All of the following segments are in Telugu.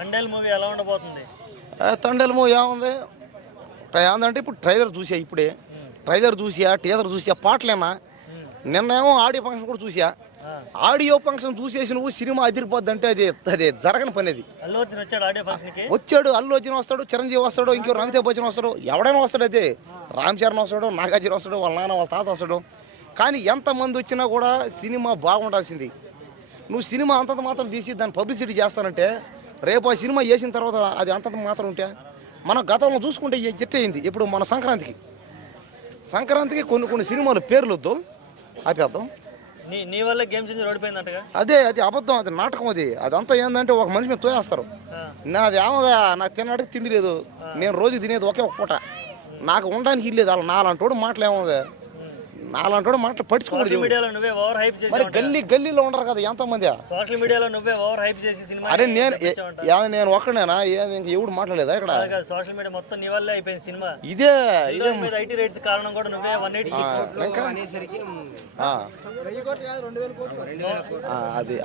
తండేల్ మూవీ ఎలా ఉండబోతుంది? తండేల్ మూవీ ఏముంది ఏందంటే ఇప్పుడు ట్రైలర్ చూసా, ఇప్పుడే ట్రైలర్ చూసా, టీజర్ చూసా, పాటలేనా. నిన్నేమో ఆడియో ఫంక్షన్ కూడా చూసా. ఆడియో ఫంక్షన్ చూసేసి నువ్వు సినిమా అదిరిపోద్ది అంటే అది జరగని పని. అది అల్లు అర్జున్ వచ్చాడు ఆడియో ఫంక్షన్కి. వచ్చాడు, అల్లు అర్జున్ వస్తాడు, చిరంజీవి వస్తాడు, ఇంకో రమితేజ్ బచ్చన్ వస్తాడు, ఎవడైనా వస్తాడు. అయితే రామ్ చరణ్ వస్తాడు, నాగార్జున వస్తాడు, వాళ్ళ నాన్న వాళ్ళ తాత వస్తాడు. కానీ ఎంతమంది వచ్చినా కూడా సినిమా బాగుండాల్సింది. నువ్వు సినిమా అంతంత మాత్రం తీసి దాన్ని పబ్లిసిటీ చేస్తానంటే రేపు ఆ సినిమా వేసిన తర్వాత అది అంతంత మాత్రం ఉంటే మనం గతంలో చూసుకుంటే ఎట్టయింది. ఇప్పుడు మన సంక్రాంతికి కొన్ని సినిమాలు పేర్లు వద్దు ఆపేద్దాం. నీ వల్ల గేమ్ చేంజ్ ఓడిపోయిందంటగా. అది అబద్ధం, అది నాటకం. అదంతా ఏంటంటే ఒక మనిషి మీద తోయేస్తారు. నాది ఏమదా, నాకు తినడానికి తిండి లేదు, నేను రోజు తినేది ఒకే ఒక పూట, నాకు ఉండడానికి ఇల్లేదు. అలా నాలంటోడు మాటలు ఏమవుదా, నాలంటోడు మాటలు పట్టించుకోలేదు. మరి గల్లీలో ఉండరు కదా ఎంతమంది. సోషల్ మీడియాలో నువ్వే ఓవర్ హైప్ చేసి సినిమా. అరే నేను ఒక్కడేనా, ఎవడు మాట్లాడలేదా ఇక్కడ? సోషల్ మీడియా మొత్తం నీ వల్లే అయిపోయింది సినిమా. ఇదే ఐటీ రేట్స్ కారణం కూడా నువ్వే 186.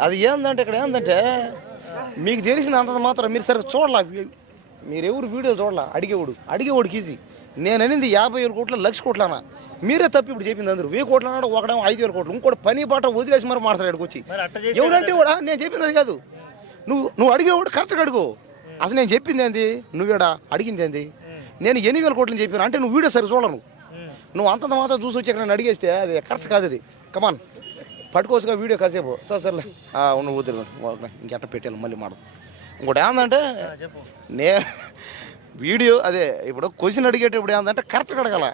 అది ఏందంటే ఇక్కడ ఏంటంటే మీకు తెలిసిన అంత మాత్రం మీరు సరిగ్గా చూడాల. మీరు ఎవరు వీడియోలు చూడాల. అడిగేవాడికి ఈజీ. నేను అనేది 50,000 కోట్లు 1,00,000 కోట్లనా. మీరే తప్పి ఇప్పుడు చెప్పింది అందరూ 1,000 కోట్లు అన్నాడు, ఒకడేమో 5,000 కోట్లు, ఇంకోటి పని బాట వదిలేసి మరి మాట్లాడాడు వచ్చి. ఎవరంటే కూడా నేను చెప్పింది అది కాదు. నువ్వు అడిగేవాడు కరెక్ట్గా అడుగు. అసలు నేను చెప్పింది ఏంది, నువ్వేడా అడిగింది ఏంది. నేను 8,000 కోట్లని చెప్పాను అంటే నువ్వు వీడియో సరి చూడను. నువ్వు అంతంత మాత్రం చూసి వచ్చి ఇక్కడ అడిగేస్తే అది కరెక్ట్ కాదు. అది కమాన్ పట్టుకోవచ్చుగా వీడియో కాసేపు. సర్లే నువ్వు వద్దు, ఇంకెట్ట పెట్టాను మళ్ళీ మాట. ఇంకోటి ఏంటంటే వీడియో ఇప్పుడు క్వశ్చన్ అడిగేటప్పుడు ఏంటంటే కరెక్ట్గా అడగాల.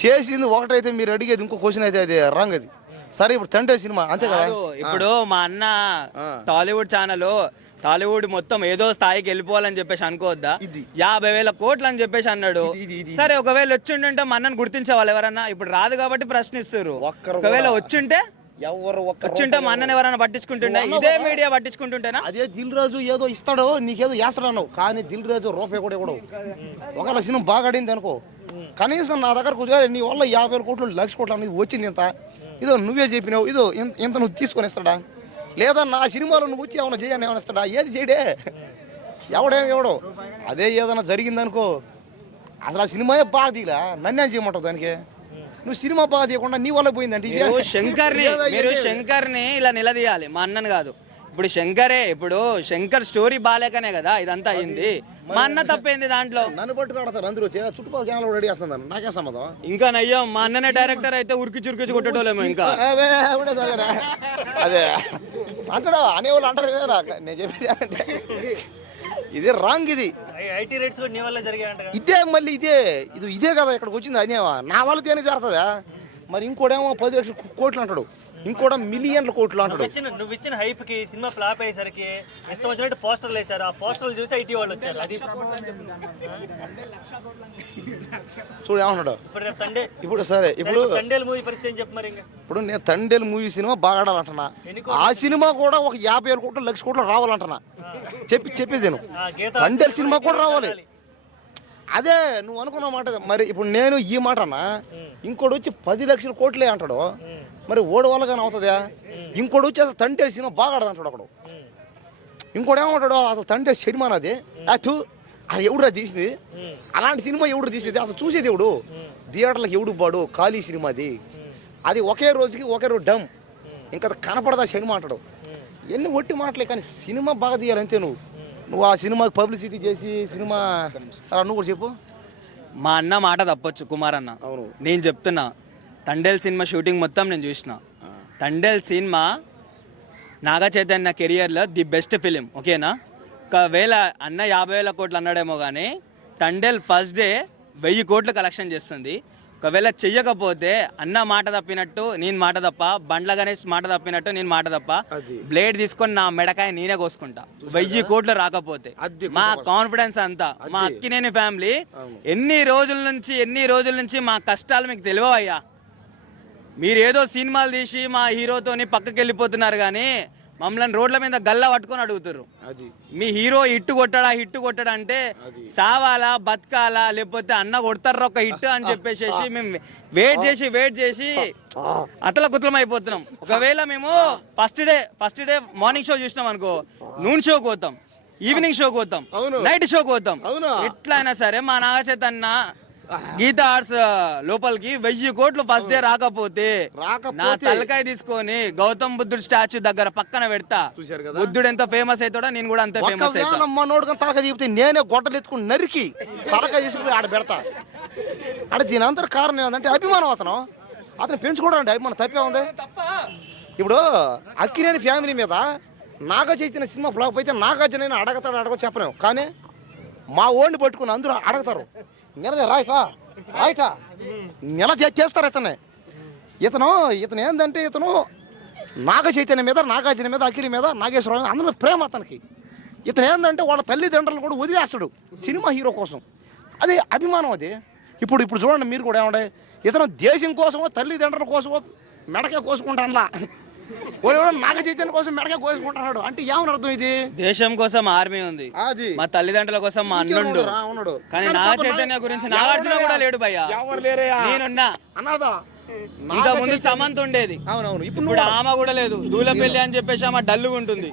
చేసింది ఒకటైతే మీరు అడిగేది ఇంకో క్వశ్చన్ అయితే అది రాంగ్. అది సరే ఇప్పుడు తండే సినిమా అంతే కదా. ఇప్పుడు మా అన్న టాలీవుడ్ ఛానల్, టాలీవుడ్ మొత్తం ఏదో స్థాయికి వెళ్ళిపోవాలని చెప్పేసి అనుకోవద్దా. 50,000 కోట్లు అని చెప్పేసి అన్నాడు. సరే ఒకవేళ వచ్చింటే మా అన్నను గుర్తించే వాళ్ళు ఎవరన్నా? ఇప్పుడు రాదు కాబట్టి ప్రశ్నిస్తారు. ఒకవేళ వచ్చింటే మా అన్నని ఎవరైనా పట్టించుకుంటుండే? ఇదే మీడియా పట్టించుకుంటుంటేనా? అదే దిల్ రాజు ఏదో ఇస్తాడో నీకేదో వేస్తాడు, కానీ దిల్ రాజు రూపాయి కూడా ఇవ్వడు. ఒకవేళ సినిమా బాగా ఆడింది అనుకో, కనీసం నా దగ్గర కూర్చో నీ వల్ల 50,000 కోట్లు 1,00,000 కోట్లు అనేది వచ్చింది. ఇంత ఇదో నువ్వే చెప్పినావు, ఇదో ఇంత నువ్వు తీసుకొని ఇస్తాడా? లేదా నా సినిమాలో నువ్వు వచ్చి ఏమైనా చేయని ఏమైనా ఇస్తాడా? ఏది చేయడే, ఎవడో అదే ఏదైనా జరిగిందనుకో అసలు ఆ సినిమాయే బాగా దిగలా, నన్నే చేయమంటావు దానికి. నువ్వు సినిమా బాగా తీయకుండా నీ వల్ల పోయిందంటే శంకర్ని ఇలా నిలదీయాలి, మా అన్నను కాదు. ఇప్పుడు శంకర్ స్టోరీ బాలేకనే కదా ఇదంతా అయింది. మా అన్న తప్పేంది దాంట్లో? నన్ను పట్టు పెడతారు అందరూ, చుట్టుపక్కల ఛానల్ రెడీ చేస్తున్నాను, నాకే సంబంధం. ఇంకా నయ్యం మా అన్ననే డైరెక్టర్ అయితే ఉరికి కొట్టేటోళ్ళేమో. ఇంకా అదే అంటాడు అనేవాళ్ళు అంటారు. నేను చెప్పేది అంటే ఇది రాంగ్. ఇది ఐటీ రేట్స్ కూడా నీ వల్ల జరిగాయంట. ఇదే మళ్ళీ ఇదే కదా ఇక్కడికి వచ్చింది. అనేవా నా వాళ్ళ తేనే జరుగుతుందా? మరి ఇంకోటేమో 10,00,000 కోట్లు అంటాడు, ఇంకోటి మిలియన్ల కోట్లు అంటాడు. నువ్వు ఇచ్చిన హైప్ కి సినిమా ఫ్లాప్ అయ్యేసరికి ఇష్టం వచ్చినట్టు పోస్టర్లు వేశారు. ఆ పోస్టర్లు చూసి ఐటీ వాళ్ళు వచ్చారు. అది చూడు ఏమన్నాడు ఇప్పుడు. సరే ఇప్పుడు తండేల్ మూవీ పరిస్థితి ఏం చెప్పు మరి. ఇప్పుడు నేను తండేల్ మూవీ సినిమా బాగా ఆడాలంటున్నా. ఆ సినిమా కూడా ఒక 50,000 కోట్లు 1,00,000 కోట్లు రావాలంటున్నా. చెప్పేది నేను తండేల్ సినిమా కూడా రావాలి. అదే నువ్వు అనుకున్న మాట. మరి ఇప్పుడు నేను ఈ మాట అన్నా, ఇంకోటి వచ్చి 10,00,000 కోట్లే అంటాడు. మరి ఓడి వాళ్ళగానే అవుతుందా? ఇంకోటి వచ్చి అసలు తండేల్ సినిమా బాగా ఆడదు అంటాడు ఒకడు. ఇంకోటి ఏమంటాడు, అసలు తండేల్ సినిమా అది అది ఎవడురా తీసింది, అలాంటి సినిమా ఎవడు తీసేది, అసలు చూసేది ఎవడు, థియేటర్లకు ఎవడు బాడు, ఖాళీ సినిమా అది ఒకే రోజుకి ఒకే రోజు డమ్, ఇంకా కనపడదా సినిమా అంటాడు. ఎన్ని ఒట్టి మాటలే, కానీ సినిమా బాగా తీయాలి అంతే. నువ్వు ఆ సినిమాకి పబ్లిసిటీ చేసి సినిమా నువ్వు కూడా చెప్పు. మా అన్న మాట తప్పొచ్చు, కుమార్ అన్న. అవును, నేను చెప్తున్నా, తండేల్ సినిమా షూటింగ్ మొత్తం నేను చూసిన. తండేల్ సినిమా నాగ చైతన్య కెరియర్లో ది బెస్ట్ ఫిలిం, ఓకేనా? ఒకవేళ అన్న 50,000 కోట్లు అన్నాడేమో కానీ తండేల్ ఫస్ట్ డే 1,000 కోట్లు కలెక్షన్ చేస్తుంది. ఒకవేళ చెయ్యకపోతే అన్న మాట తప్పినట్టు నేను మాట తప్ప, బండ్ల గణేష్ మాట తప్పినట్టు నేను మాట తప్ప, బ్లేడ్ తీసుకొని నా మెడకాయ నేనే కోసుకుంటా 1,000 కోట్లు రాకపోతే. మా కాన్ఫిడెన్స్ అంతా మా అక్కినేని ఫ్యామిలీ. ఎన్ని రోజుల నుంచి మా కష్టాలు మీకు తెలియవయ్యా. మీరు ఏదో సినిమాలు తీసి మా హీరోతోని పక్కకి వెళ్ళిపోతున్నారు కానీ మమ్మల్ని రోడ్ల మీద గల్లా పట్టుకొని అడుగుతారు, మీ హీరో హిట్ కొట్టాడా అంటే సావాలా బతకాలా, లేకపోతే అన్న కొడతారు ఒక హిట్ అని చెప్పేసి మేము వెయిట్ చేసి అతలకుతలం అయిపోతున్నాం. ఒకవేళ మేము ఫస్ట్ డే మార్నింగ్ షో చూసినాం అనుకో, నూన్ షోకి పోతాం. ఈవినింగ్ షోకి పోతాం, అవును. నైట్ షోకి పోతాం. అవునా? ఎట్లయినా సరే మా నాగ చైతన్య గీతా ఆర్ట్స్ లోపలికి 1000 కోట్లు ఫస్ట్ డే రాకపోతే నా తలకాయ తీసుకొని గౌతమ్ బుద్ధుడు స్టాచ్యూ దగ్గర పక్కన పెడతా. చూశారు కదా? బుద్ధుడు ఎంత ఫేమస్ అవుతాడో నేను కూడా అంతే ఫేమస్ అవుతా. అమ్మ నోడుకొని తలకాయ తీపితే నేనే గొడ్డలు ఎత్తుకుని నరికి తలకాయ తీసుకుని ఆడ పెడతా. అంటే దీని అంతటి కారణం ఏంటంటే అభిమానం. అతను పెంచుకోవడం అంటే అభిమానం తప్పే ఉంది. ఇప్పుడు అక్కినేని ఫ్యామిలీ మీద నాగ చైతన్య సినిమా ఫ్లాప్ అయితే నాగార్జున అడగతాడు అడగ చెప్పలేము, కానీ మా ఓడిని పట్టుకుని అందరూ అడగతారు. రాయిటా నెల చేస్తారు ఇతను ఏంటంటే ఇతను నాగ చైతన్య మీద, నాగార్జున మీద, అఖిల మీద, నాగేశ్వరరావు మీద అందరూ ప్రేమ అతనికి. ఇతను ఏంటంటే వాళ్ళ తల్లిదండ్రులు కూడా వదిలేస్తాడు సినిమా హీరో కోసం. అది అభిమానం. అది ఇప్పుడు చూడండి మీరు కూడా ఏమండే, ఇతను దేశం కోసమో తల్లిదండ్రుల కోసమో మెడకే కోసుకుంటానులా, నాగ చైతన్య కోసం మెడకే కోసుకుంటున్నాడు అంటే ఏమని అర్థం? ఇది దేశం కోసం ఆర్మీ ఉంది, అది మా తల్లిదండ్రుల కోసం మా అన్నుండు. ఉన్నాడు. కానీ నాగ చైతన్య గురించి నాగార్జున కూడా లేడు భయ్యా. ఎవరు లేరే నేనున్నా. అన్నదా ఇంకా ముందు సమంత ఉండేది, అవునవును. ఇప్పుడు ఆమె కూడా లేదు. దూలపల్లి అని చెప్పేసి ఆమె డల్లుగా ఉంటుంది.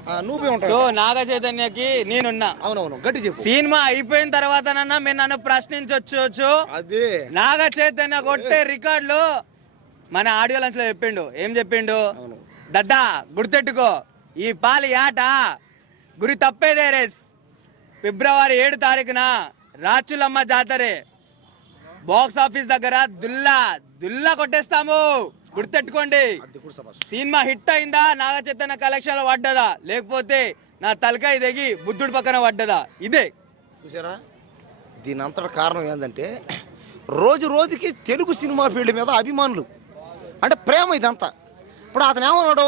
సో నాగ చైతన్యకి నేనున్నా. అవునవును, గట్టి చెప్పు. సినిమా అయిపోయిన తర్వాత మీరు నన్ను ప్రశ్నించవచ్చు. అదే నాగ చైతన్య కొట్టే రికార్డులు మన ఆడియో లంచ్ లో చెప్పిండు. ఏం చెప్పిండు? దద్దా గుర్తెట్టుకో, ఈ పాలి ఆట గురి తప్పేదే రేస్. ఫిబ్రవరి 7 తారీఖున రాచులమ్మ జాతరే బాక్స్ ఆఫీస్ దగ్గర దుల్లా కొట్టేస్తాము, గుర్తెట్టుకోండి. సినిమా హిట్ అయిందా, నాగ చైతన్య కలెక్షన్ లో పడ్డదా, లేకపోతే నా తలకాయ దిగి బుద్ధుడి పక్కన పడ్డదా? ఇదే చూసారా? దీని అంతటి కారణం ఏంటంటే రోజుకి తెలుగు సినిమా ఫీల్డ్ మీద అభిమానులు అంటే ప్రేమ ఇదంతా. ఇప్పుడు అతను ఏమన్నాడు,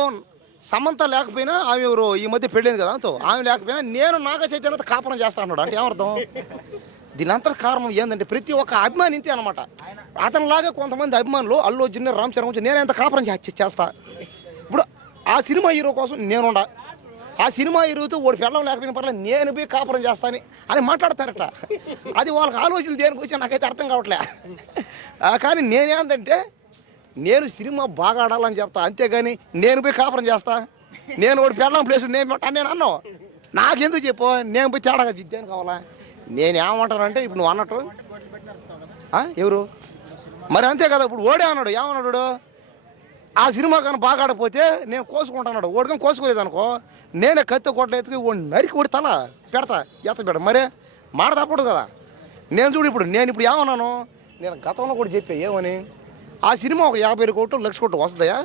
సమంత లేకపోయినా ఆమె ఎవరు ఈ మధ్య పెళ్ళింది కదా, అంతో ఆమె లేకపోయినా నేను నాగ చైతన్యత కాపురం చేస్తా అన్నాడు. అంటే ఏమర్థం? దీని అంతటి కారణం ఏంటంటే ప్రతి ఒక్క అభిమాని ఇంతే అనమాట. అతనిలాగా కొంతమంది అభిమానులు అల్లు అర్జున్, రామ్ చరణ్ గురించి నేను ఎంత కాపురం చేస్తా. ఇప్పుడు ఆ సినిమా హీరో కోసం నేనుండా, ఆ సినిమా హీరోతో ఓడి పెళ్ళం లేకపోయినా పర్లేదు నేను పోయి కాపురం చేస్తాను అని మాట్లాడతారట. అది వాళ్ళకి ఆలోచనలు దేనికి వచ్చి నాకైతే అర్థం కావట్లే. కానీ నేనేందంటే నేను సినిమా బాగా ఆడాలని చెప్తా, అంతేగాని నేను పోయి కాపురం చేస్తా, నేను ఓడి పెళ్ళం ప్లేస్ నేను అన్నావు నాకెందుకు చెప్పు, నేను పోయి తేడాగా జిద్దాను కావాలా? నేనేమంటానంటే ఇప్పుడు నువ్వు అన్నట్టు ఎవరు మరి అంతే కదా. ఇప్పుడు ఓడే అన్నాడు, ఏమన్నాడు, ఆ సినిమా కానీ బాగా ఆడపోతే నేను కోసుకుంటున్నాడు. ఓడికని కోసుకోలేదు అనుకో, నేనే కత్తి కొట్ల ఎత్తుకు ఓడి నరికి ఓడి తల పెడతా, ఎత్త పెడ మరే మాట తప్పడు కదా. నేను చూడు ఇప్పుడు ఏమన్నాను, నేను గతంలో కూడా చెప్పా ఏమని, ఆ సినిమా ఒక 50 కోట్లు 1,00,000 కోట్లు వస్తుందా,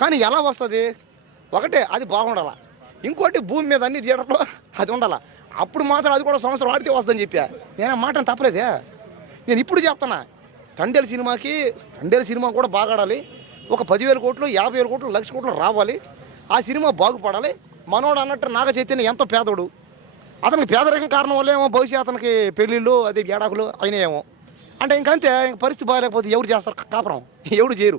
కానీ ఎలా వస్తుంది? ఒకటే అది బాగుండాలా, ఇంకోటి భూమి మీద అన్ని థియేటర్లో అది ఉండాలా, అప్పుడు మాత్రం అది కూడా సంవత్సరం ఆడితే వస్తుందని చెప్పా. నేను ఆ మాటను తప్పలేదే. నేను ఇప్పుడు చెప్తున్నా, తండేలు సినిమా కూడా బాగా ఆడాలి, ఒక 10,000 కోట్లు 50,000 కోట్లు 1,00,000 కోట్లు రావాలి, ఆ సినిమా బాగుపడాలి. మనోడు అన్నట్టు నాగ చైతన్య ఎంతో పేదోడు, అతనికి పేదరికం కారణం వల్ల ఏమో బహుశా అతనికి పెళ్ళిళ్ళు అది ఏడాకులు అయినాయేమో. అంటే ఇంకంతే, ఇంక పరిస్థితి బాగాలేకపోతే ఎవరు చేస్తారు కాపురం? ఎవరు చేయరు.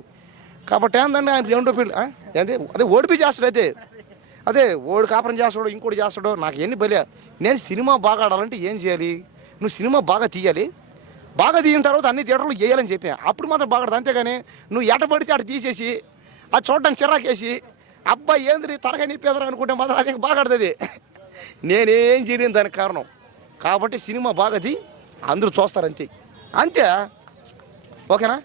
కాబట్టి ఏంటంటే ఆయన రెండో పెళ్ళి ఏంటి అదే ఓడిపి చేస్తాడు, అదే ఓడి కాపురం చేస్తాడు, ఇంకోటి చేస్తాడు. నాకు ఎన్ని బలి. నేను సినిమా బాగా ఆడాలంటే ఏం చేయాలి? నువ్వు సినిమా బాగా తీయాలి, బాగా తీయిన తర్వాత అన్ని థియేటర్లు వేయాలని చెప్పా, అప్పుడు మాత్రం బాగా ఆడదు. అంతేగాని నువ్వు ఎటపడితే అటు తీసేసి అది చూడడానికి చిరాకేసి అబ్బాయి ఏంది తరగా నీ పేదరు అనుకుంటే మాత్రం అది బాగా ఆడుతుంది. నేనేం చేయలేను దానికి కారణం. కాబట్టి సినిమా బాగా తీ, అందరూ చూస్తారు అంతే. ఓకేనా?